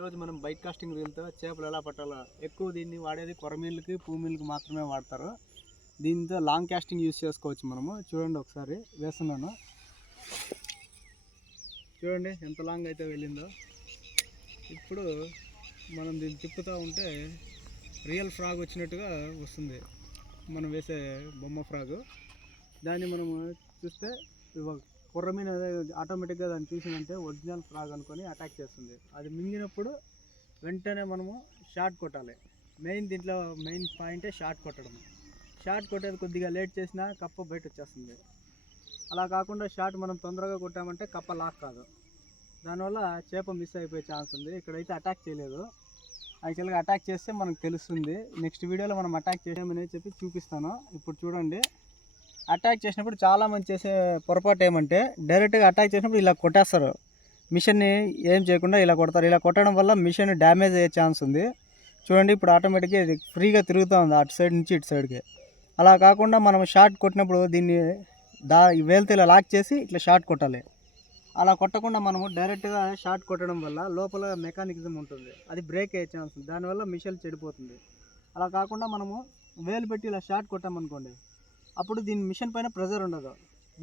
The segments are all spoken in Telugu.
ఈరోజు మనం బైట్ కాస్టింగ్ రీల్తో చేపలు ఎలా పట్టాలో ఎక్కువ దీన్ని వాడేది కొరమీళ్ళకి పూమీళ్ళకి మాత్రమే వాడతారు. దీంతో లాంగ్ కాస్టింగ్ యూస్ చేసుకోవచ్చు మనము. చూడండి ఒకసారి వేస్తున్నాను. చూడండి ఎంత లాంగ్ అయితే వెళ్ళిందో. ఇప్పుడు మనం దీన్ని తిప్పుతూ ఉంటే రియల్ ఫ్రాగ్ వచ్చినట్టుగా వస్తుంది. మనం వేసే బొమ్మ ఫ్రాగ్ దాన్ని మనము చూస్తే కుర్ర మీద ఆటోమేటిక్గా దాన్ని చూసిందంటే ఒరిజినల్ ఫ్రాగ్ అనుకొని అటాక్ చేస్తుంది. అది మింగినప్పుడు వెంటనే మనము షార్ట్ కొట్టాలి. మెయిన్ దీంట్లో మెయిన్ పాయింటే షార్ట్ కొట్టడం. షార్ట్ కొట్టేది కొద్దిగా లేట్ చేసినా కప్ప బయట వచ్చేస్తుంది. అలా కాకుండా షార్ట్ మనం తొందరగా కొట్టామంటే కప్ప లాక్ కాదు. దానివల్ల చేప మిస్ అయిపోయే ఛాన్స్ ఉంది. ఇక్కడైతే అటాక్ చేయలేదు. యాక్చువల్గా అటాక్ చేస్తే మనకు తెలుస్తుంది. నెక్స్ట్ వీడియోలో మనం అటాక్ చేయమని చెప్పి చూపిస్తాను. ఇప్పుడు చూడండి. అటాక్ చేసినప్పుడు చాలా మంది చేసే పొరపాటు ఏమంటే డైరెక్ట్గా అటాక్ చేసినప్పుడు ఇలా కొట్టేస్తారు. మిషన్ని ఏం చేయకుండా ఇలా కొడతారు. ఇలా కొట్టడం వల్ల మిషన్ డ్యామేజ్ అయ్యే ఛాన్స్ ఉంది. చూడండి ఇప్పుడు ఆటోమేటిక్గా ఇది ఫ్రీగా తిరుగుతూ ఉంది అటు సైడ్ నుంచి ఇటు సైడ్కి. అలా కాకుండా మనం షార్ట్ కొట్టినప్పుడు దీన్ని దా ఈ ఇలా లాక్ చేసి ఇట్లా షార్ట్ కొట్టాలి. అలా కొట్టకుండా మనము డైరెక్ట్గా షార్ట్ కొట్టడం వల్ల లోపల మెకానిజం ఉంటుంది. అది బ్రేక్ అయ్యే ఛాన్స్ ఉంది. దానివల్ల మిషన్ చెడిపోతుంది. అలా కాకుండా మనము వేలు పెట్టి ఇలా షార్ట్ కొట్టామనుకోండి అప్పుడు దీని మిషన్ పైన ప్రెజర్ ఉండదు.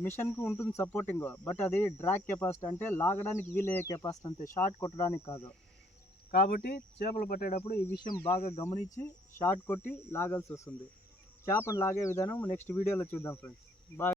మిషన్కి ఉంటుంది సపోర్టింగ్ బట్ అది డ్రాగ్ కెపాసిటీ అంటే లాగడానికి వీలయ్యే కెపాసిటీ అంతే షార్ట్ కొట్టడానికి కాదు. కాబట్టి చేపలు పట్టేటప్పుడు ఈ విషయం బాగా గమనించి షార్ట్ కొట్టి లాగాల్సి వస్తుంది. చేపను లాగే విధానం నెక్స్ట్ వీడియోలో చూద్దాం ఫ్రెండ్స్. బాయ్.